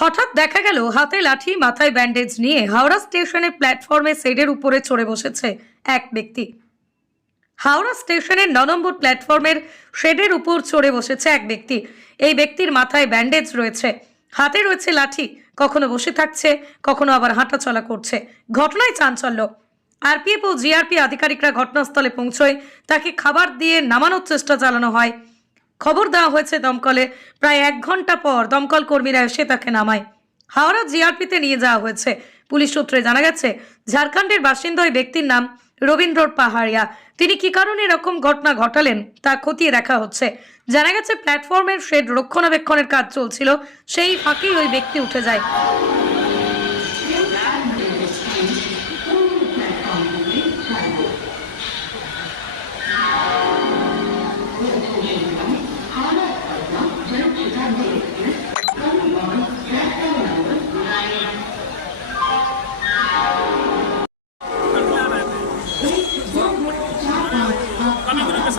হঠাৎ দেখা গেল হাতে লাঠি, মাথায় ব্যান্ডেজ নিয়ে হাওড়া স্টেশনের প্ল্যাটফর্মে সেডের উপরে চড়ে বসেছে এক ব্যক্তি। হাওড়া স্টেশনের ন নম্বর প্ল্যাটফর্মের শেডের উপর চড়ে বসেছে এক ব্যক্তি। এই ব্যক্তির মাথায় ব্যান্ডেজ রয়েছে, হাতে রয়েছে লাঠি, কখনো বসে থাকছে, কখনো আবার হাঁটাচলা করছে। ঘটনায় চাঞ্চল্য। আরপিএফ ও জিআরপি আধিকারিকরা ঘটনাস্থলে পৌঁছয়, তাকে খাবার দিয়ে নামানোর চেষ্টা চালানো হয়। খবর দেওয়া হয়েছে দমকলে। প্রায় এক ঘণ্টা পর দমকল কর্মীরা এসে তাকে নামায়। হাওড়া জিআরপিতে নিয়ে যাওয়া হয়েছে। পুলিশ সূত্রে জানা গেছে, ঝাড়খণ্ডের বাসিন্দা ওই ব্যক্তির নাম রবীন্দ্র পাহাড়িয়া। তিনি কি কারণে এরকম ঘটনা ঘটালেন তা খতিয়ে দেখা হচ্ছে। জানা গেছে, প্ল্যাটফর্মের শেড রক্ষণাবেক্ষণের কাজ চলছিল, সেই ফাঁকেই ওই ব্যক্তি উঠে যায়।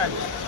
Gracias.